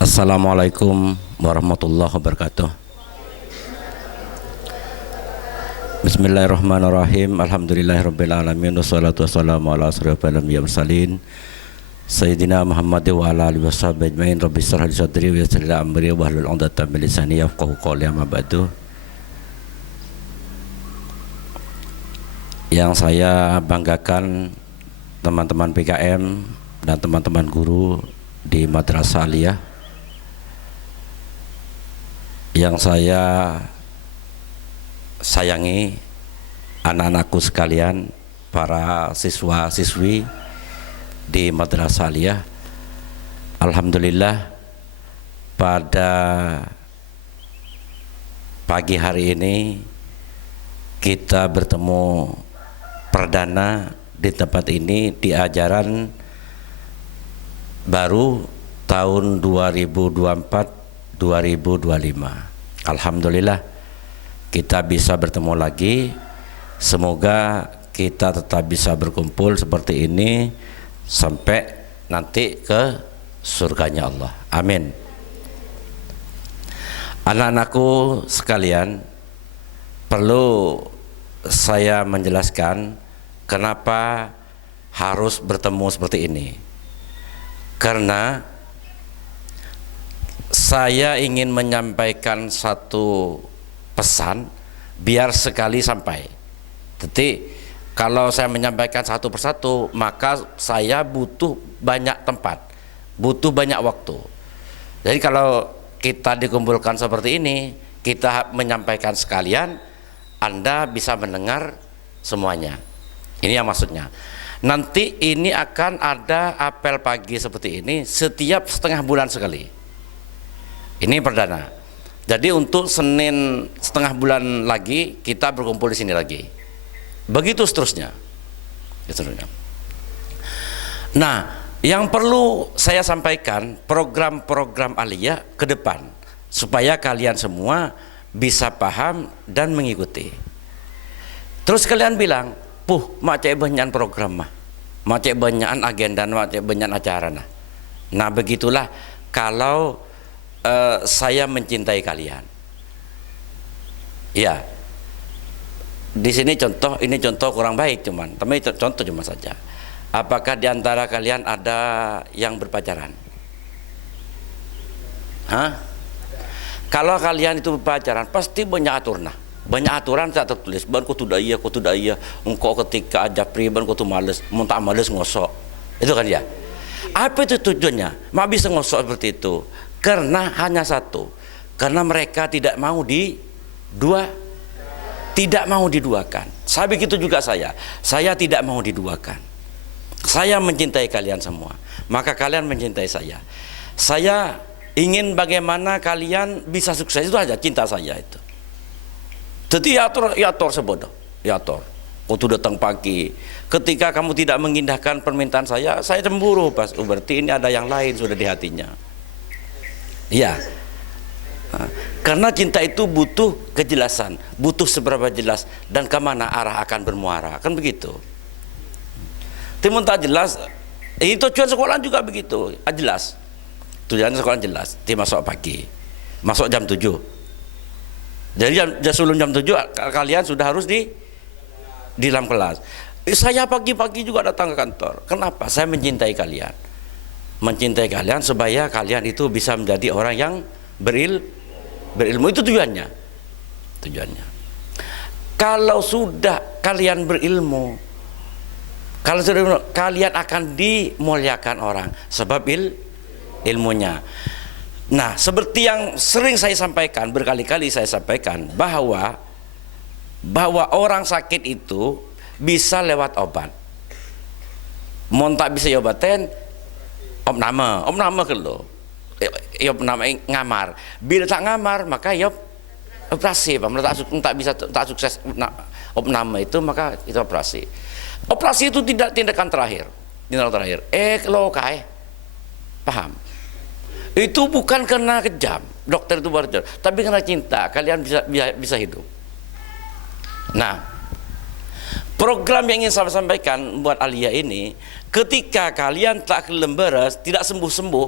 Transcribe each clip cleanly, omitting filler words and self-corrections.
Assalamualaikum warahmatullahi wabarakatuh. Bismillahirrahmanirrahim. Alhamdulillahirabbil alamin wassalatu wassalamu ala asyrofil anbiya'i mursalin Sayyidina Muhammad wa ala alihi washabihi ajmain. Rabbi shrah li sadri wa yassir li amri wahlul 'uqdatam min lisani yafqahu qawli. Amma ba'du. Yang saya banggakan teman-teman PKM dan teman-teman guru di Madrasah Aliyah, yang saya sayangi anak-anakku sekalian, para siswa-siswi di Madrasah Aliyah. Alhamdulillah, pada pagi hari ini kita bertemu perdana di tempat ini di ajaran baru tahun 2024-2025. Alhamdulillah kita bisa bertemu lagi. Semoga kita tetap bisa berkumpul seperti ini sampai nanti ke surganya Allah. Amin. Anak-anakku sekalian, perlu saya menjelaskan kenapa harus bertemu seperti ini. Karena saya ingin menyampaikan satu pesan biar sekali sampai. Jadi kalau saya menyampaikan satu persatu, maka saya butuh banyak tempat, butuh banyak waktu. Jadi kalau kita dikumpulkan seperti ini, kita menyampaikan sekalian, Anda bisa mendengar semuanya. Ini yang maksudnya. Nanti ini akan ada apel pagi seperti ini setiap setengah bulan sekali. Ini perdana. Jadi untuk Senin setengah bulan lagi kita berkumpul di sini lagi. Begitu seterusnya. Nah, yang perlu saya sampaikan program-program Aliyah ke depan supaya kalian semua bisa paham dan mengikuti. Terus kalian bilang, mak cek banyak program mak cek banyak agenda, mak cek banyak acara nah begitulah kalau saya mencintai kalian. Ya, di sini contoh, ini contoh kurang baik cuman, tapi contoh cuma saja. Apakah di antara kalian ada yang berpacaran? Hah? Kalau kalian itu berpacaran, pasti banyak aturan. Banyak aturan tak tertulis. Ban kau tidak iya. Engkau ketika ada priban kau tu males, tak males ngosok. Itu kan ya. Apa itu tujuannya? Mak bisa ngosok seperti itu. Karena hanya satu. Karena mereka tidak mau tidak mau diduakan. Saya begitu juga saya. Saya tidak mau diduakan. Saya mencintai kalian semua. Maka kalian mencintai saya. Saya ingin bagaimana kalian bisa sukses, itu aja cinta saya itu. Jadi atur sebodoh, atur. Waktu datang pagi, ketika kamu tidak mengindahkan permintaan saya cemburu pas. Berarti ini ada yang lain sudah di hatinya. Iya. Karena cinta itu butuh kejelasan, butuh seberapa jelas dan kemana arah akan bermuara, kan begitu. Timun tak jelas, itu tujuan sekolah juga begitu, jelas. Tujuan sekolah jelas, masuk pagi, masuk jam 7. Jadi sebelum jam 7 kalian sudah harus di dalam kelas. Saya pagi-pagi juga datang ke kantor. Kenapa? Saya mencintai kalian. Mencintai kalian supaya kalian itu bisa menjadi orang yang berilmu. Itu tujuannya. Kalau sudah kalian berilmu, kalian akan dimuliakan orang sebab ilmunya. Nah, seperti yang sering saya sampaikan, berkali-kali saya sampaikan bahwa orang sakit itu bisa lewat obat. Mau tak bisa obaten, opname ke lo. Opname ngamar. Bila tak ngamar, maka operasi. Tak bisa tak sukses opname itu, maka itu operasi. Operasi itu tidak tindakan terakhir. Kalau paham? Itu bukan karena kejam, dokter itu baru, tapi karena cinta. Kalian bisa hidup. Nah, program yang ingin saya sampaikan buat Aliyah ini, ketika kalian tak kelem beres, tidak sembuh-sembuh,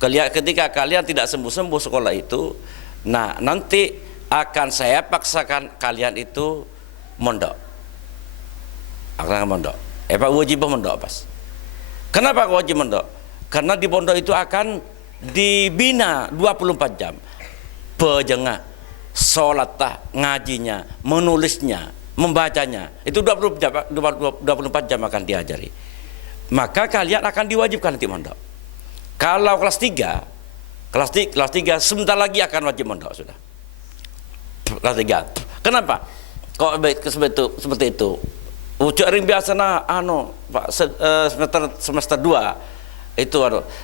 Ketika kalian tidak sembuh-sembuh sekolah itu, nah nanti akan saya paksakan kalian itu mondok. Akan mondok. Pak wajib mondok pas. Kenapa wajib mondok? Karena di pondok itu akan dibina 24 jam. Pejengah, sholatah, ngajinya, menulisnya, membacanya. Itu 24 jam akan diajari. Maka kalian akan diwajibkan nanti mondok. Kalau kelas 3 sebentar lagi akan wajib mondok sudah. Kelas 3. Kenapa? Kok seperti itu? Ujuk ring biasa Pak semester 2 itu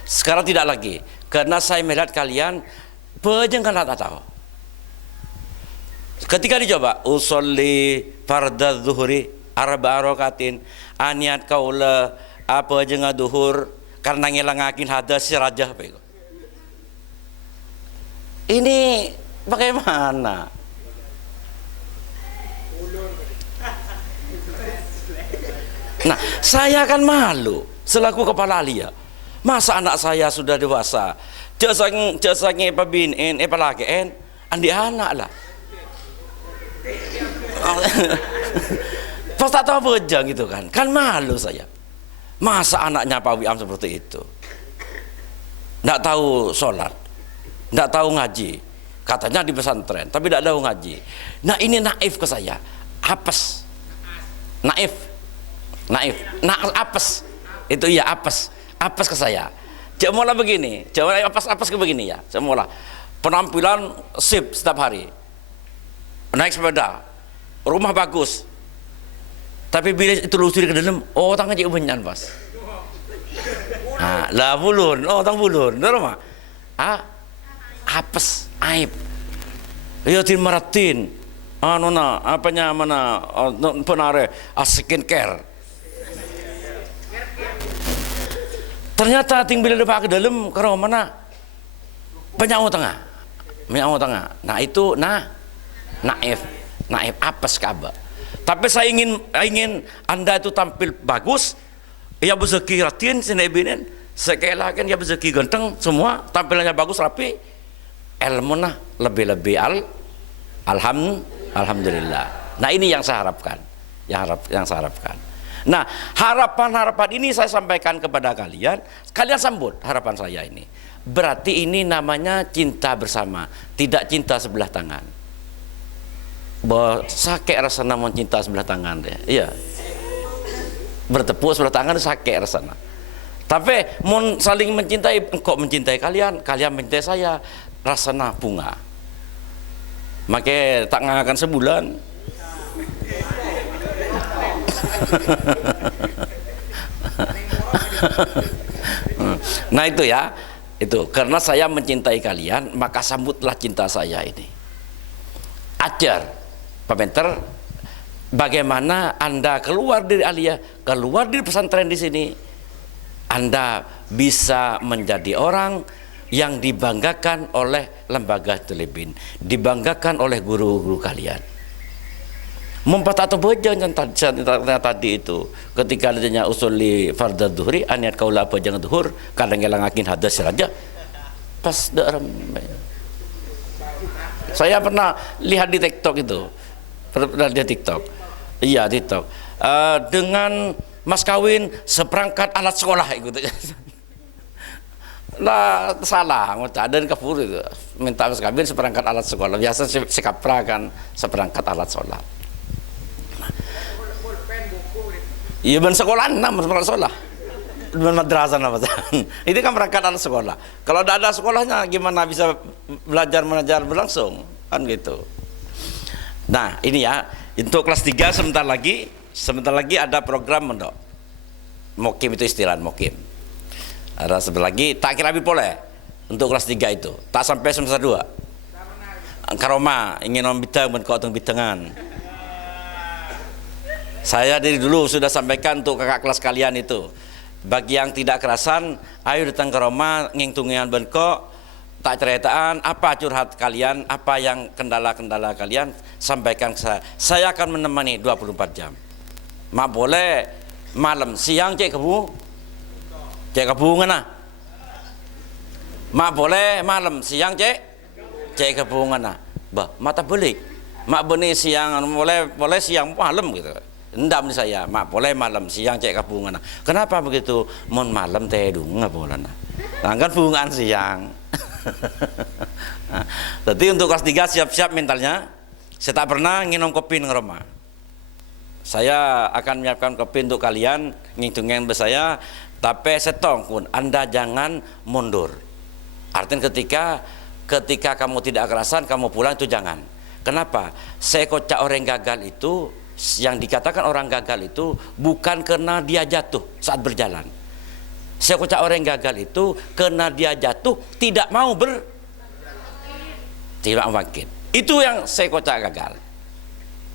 sekarang tidak lagi karena saya melihat kalian jangan tahu. Ketika dicoba usolli fardadz zuhri arba'a rakatin aniat kaula apa jenga duhur karena ngilangakin hadas raja apa itu. Ini bagaimana? Nah, saya kan malu selaku kepala alia. Masa anak saya sudah dewasa, jasanya pabinin, palakiin, andi anak lah. Pas tak tahu aja gitu kan malu saya. Masa anaknya Pak Wiam seperti itu, nggak tahu sholat, nggak tahu ngaji, katanya di pesantren, tapi nggak tahu ngaji. Nah ini naif ke saya, apes, naif, apes, itu iya apes ke saya. Cek mula begini, cek apes ke begini ya, cek mula penampilan sip setiap hari, naik sepeda, rumah bagus. Tapi bila itu lusuri ke dalam, tangan cik benyan pas. Lah bulun, tang bulun, rumah. Apes, aib. Ya tin maratin, apanya mana penare skincare. Ternyata ting bila depak ke dalam ke mana penyawa tengah. Nah itu naif apes kabar. Tapi saya ingin Anda itu tampil bagus, ya bezeki ratin sinebinen, sekelakan ya bezeki ganteng semua, tampilannya bagus rapi, ilmu lebih alhamdulillah. Nah ini yang saya harapkan, yang saya harapkan. Nah harapan ini saya sampaikan kepada kalian sambut harapan saya ini. Berarti ini namanya cinta bersama, tidak cinta sebelah tangan. Bahwa sakit rasanya mau cinta sebelah tangan deh, iya. Bertepuk sebelah tangan sakit rasanya. Tapi mau saling mencintai, engkau mencintai kalian mencintai saya, rasanya bunga. Makanya tak nganggakan sebulan. Nah itu ya, itu karena saya mencintai kalian, maka sambutlah cinta saya ini. Ajar Pak Mentor, bagaimana Anda keluar dari alia, keluar dari pesantren di sini, Anda bisa menjadi orang yang dibanggakan oleh lembaga Tulibin, dibanggakan oleh guru-guru kalian. Mempat atau bojang yang tadi itu, ketika adanya usulli fardadz zuhri, aniat kaula apa jangan duhur, kadang ngelangakin hadas saja, pas dalam. Saya pernah lihat di TikTok itu. Iya TikTok. Dengan mas kawin seperangkat alat sekolah gitu. Lah salah, dan kafur itu. Minta mas kawin seperangkat alat sekolah. Biasa sikapra kan seperangkat alat sekolah. Iya ben sekolah 6 seperangkat sekolah. Ben madrasah nama. Itu kan perangkat alat sekolah. Kalau tidak ada sekolahnya gimana bisa belajar mengajar berlangsung? Kan gitu. Nah ini ya, untuk kelas 3 sebentar lagi ada program mondok. Mokim itu istilah mokim. Ada sebentar lagi tak kira boleh untuk kelas 3 itu. Tak sampai semester 2. Karoma ingin membitang kau teng bitangan. Saya dari dulu sudah sampaikan untuk kakak kelas kalian itu. Bagi yang tidak kerasan, ayo datang ke Roma ngingtungian benko. Tak ceritaan apa curhat kalian, apa yang kendala-kendala kalian, sampaikan ke saya. Saya akan menemani 24 jam. Mak boleh malam, siang cek kebu ngana. Mak boleh malam, siang cek kepungan nah. Bah, mata balik. Mak benih siang boleh siang malam gitu. Endam saya, mak boleh malam, siang cek kepungan nah. Kenapa begitu? Mon malam teh dung nggak boleh nah. Nah kan bungaan siang. Nah, jadi untuk kelas 3 siap-siap mentalnya. Saya tak pernah nginum kopi di rumah. Saya akan menyiapkan kopi untuk kalian, ngitungin saya, tapi setong pun Anda jangan mundur. Artinya ketika kamu tidak kerasan, kamu pulang itu jangan. Kenapa? Saya kocak orang gagal itu, yang dikatakan orang gagal itu bukan karena dia jatuh saat berjalan. Saya kocak orang gagal itu karena dia jatuh tidak mau tidak bangkit. Itu yang saya kocak gagal.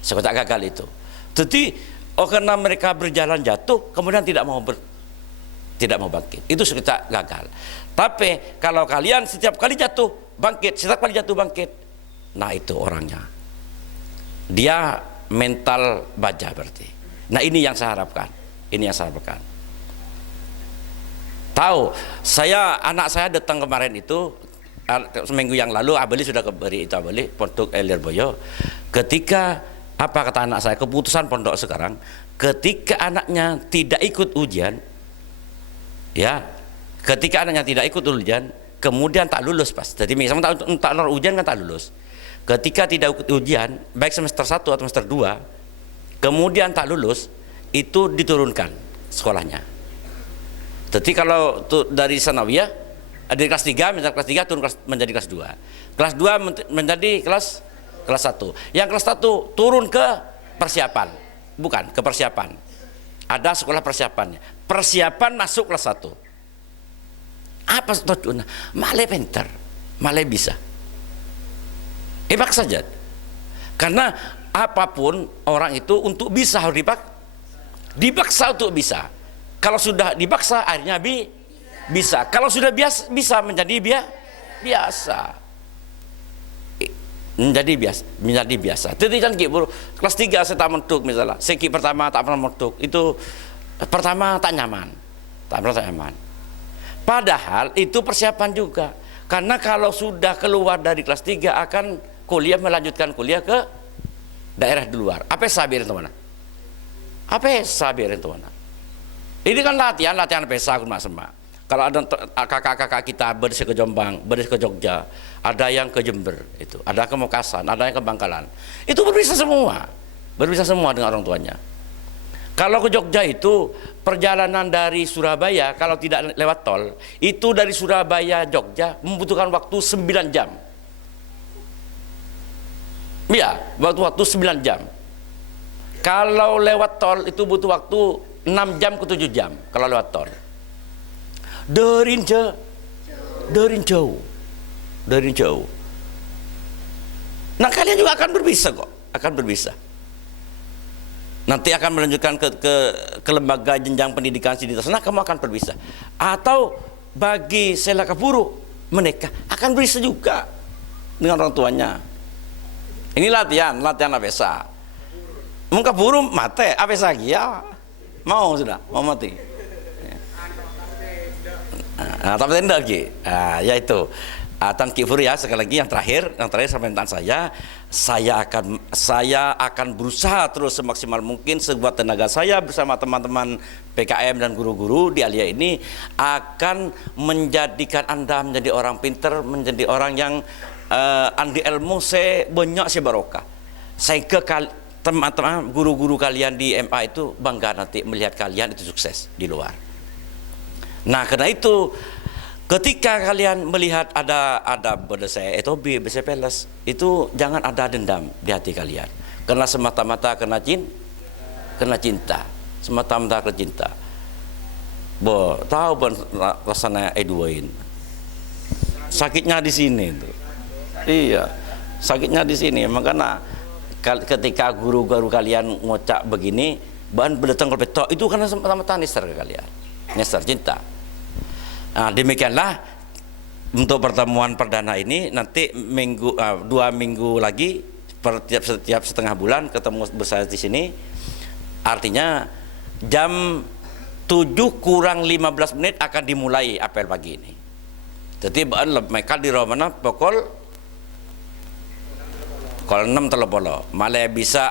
Saya kocak gagal itu. Jadi karena mereka berjalan jatuh kemudian tidak mau bangkit. Itu sekecak gagal. Tapi kalau kalian setiap kali jatuh bangkit, setiap kali jatuh bangkit, nah itu orangnya. Dia mental baja berarti. Nah ini yang saya harapkan. Ini yang saya harapkan. Tahu, anak saya datang kemarin itu seminggu yang lalu, Abeli sudah keberi itu Abeli Pondok Lirboyo. Ketika apa kata anak saya, keputusan pondok sekarang, ketika anaknya tidak ikut ujian, ya, ketika anaknya tidak ikut ujian, kemudian tak lulus pas. Jadi misalnya tak lulus ujian kan tak lulus. Ketika tidak ikut ujian, baik semester 1 atau semester 2, kemudian tak lulus, itu diturunkan sekolahnya. Jadi kalau dari sanawiyah, dari kelas 3 menjadi kelas 3 turun menjadi kelas 2. Kelas 2 menjadi kelas 1. Yang kelas 1 turun ke persiapan. Bukan, ke persiapan. Ada sekolah persiapannya. Persiapan masuk kelas 1. Apa tujuannya? Malah pintar, malah bisa. Hebat saja. Karena apapun orang itu untuk bisa harus dipaksa untuk bisa. Kalau sudah dipaksa akhirnya bisa. Kalau sudah bisa menjadi biasa. Menjadi biasa. Jadi kan gitu, kelas 3 saya tak mentuk misalnya. Seki pertama tak pernah mentuk. Itu pertama tak nyaman. Padahal itu persiapan juga. Karena kalau sudah keluar dari kelas 3 akan melanjutkan kuliah ke daerah di luar. Apa sabirin teman? Ini kan latihan pesa aku mak semak. Kalau ada kakak-kakak kita bersih ke Jombang, bersih ke Jogja, ada yang ke Jember, itu, ada ke Makassar, ada yang ke Bangkalan. Itu berbisa semua dengan orang tuanya. Kalau ke Jogja itu perjalanan dari Surabaya kalau tidak lewat tol, itu dari Surabaya Jogja membutuhkan waktu 9 jam. Ya, waktu 9 jam. Kalau lewat tol itu butuh waktu 6 jam ke 7 jam kalau lewat tol. Dari jauh. Nah kalian juga akan berbisa kok, nanti akan melanjutkan ke lembaga jenjang pendidikan di sana, kamu akan berbisa. Atau bagi selaka buruk menikah akan berbisa juga dengan orang tuanya. Ini latihan abesa. Muka buruk mate, abesa lagi ya. Mau mati. Nah, tapi tidak lagi, yaitu Tan Kifur ya, sekali lagi yang terakhir permintaan saya akan berusaha terus semaksimal mungkin sekuat tenaga saya bersama teman-teman PKM dan guru-guru di Alia ini akan menjadikan Anda menjadi orang pinter, menjadi orang yang andi ilmu banyak barokah. Sehingga teman-teman guru-guru kalian di MA itu bangga nanti melihat kalian itu sukses di luar. Nah karena itu ketika kalian melihat ada berdasar etobi, berdasar peles, itu jangan ada dendam di hati kalian. Karena semata-mata kena cinta, semata-mata kena cinta. Tahu pun rasanya Edwin. Sakitnya di sini tuh. Iya, sakitnya di sini. Makanya ketika guru-guru kalian ngocak begini, bahan berdatang ke petok itu karena semata-mata nister ke kalian. Nister cinta. Nah, demikianlah untuk pertemuan perdana ini. Nanti 2 minggu lagi setiap setengah bulan ketemu bersama di sini. Artinya jam 7 kurang 15 menit akan dimulai apel pagi ini. Jadi baan mereka di mana pukul 6 telepon malah bisa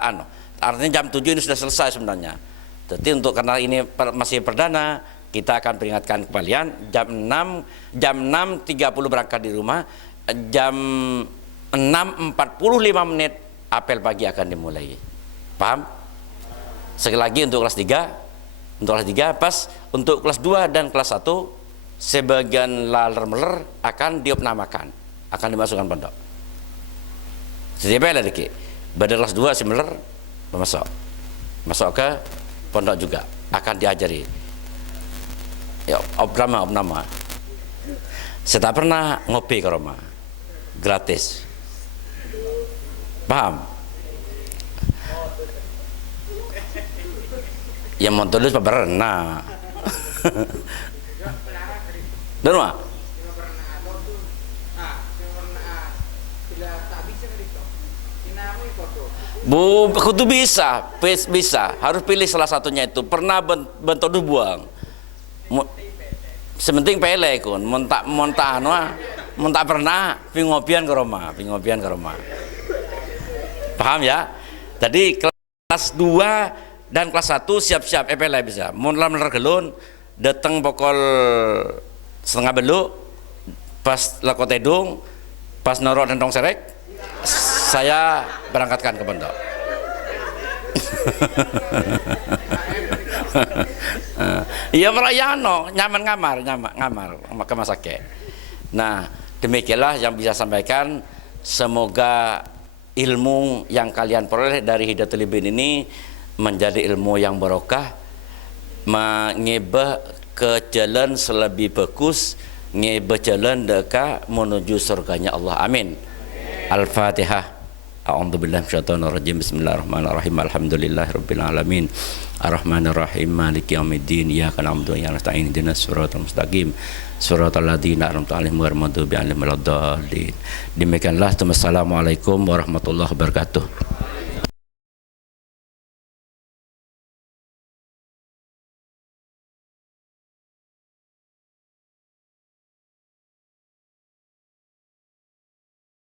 artinya jam 7 ini sudah selesai sebenarnya. Jadi untuk karena ini masih perdana, kita akan peringatkan kalian jam 6.30 berangkat di rumah, jam 6.45 menit apel pagi akan dimulai. Paham? Sekali lagi untuk kelas 3, pas untuk kelas 2 dan kelas 1 sebagian laler-meler akan diopnamakan, akan dimasukkan pondok. Setiap ada dikit. Pada kelas 2 similar masuk ke pondok juga akan diajari. Ya, opnama. Saya tak pernah ngopi ke rumah gratis. Paham? Yang mau tulis pernah. Dan mah? Bu, kudu bisa, harus pilih salah satunya itu. Pernah bentuk buang. Sementing pele kun, montak pernah, pingopian ke rumah. Paham ya? Jadi kelas 2 dan kelas 1 siap-siap pele bisa. Mulai gelun, datang pokol setengah beluk, pas lakot edung, pas norok dan tong serek, saya berangkatkan ke pondok. Iya perayaan nyaman ngamar ke masake. Nah, demikianlah yang bisa sampaikan. Semoga ilmu yang kalian peroleh dari Hidayatul Libin ini menjadi ilmu yang barokah, mengubah ke jalan selebih bagus, ngubah jalan dekat menuju surganya Allah. Amin. Al-Fatihah. A'udzubillahi minasyaitonirrajim. Bismillahirrahmanirrahim. Alhamdulillahirabbil alamin. Arrahmanirrahim. Maliki yaumiddin. Iyyaka na'budu wa iyyaka nasta'in. Ihdinas siratal mustaqim. Siratal ladzina an'amta 'alaihim ghairil maghdubi 'alaihim waladdallin. Demikianlah. Assalamualaikum warahmatullahi wabarakatuh.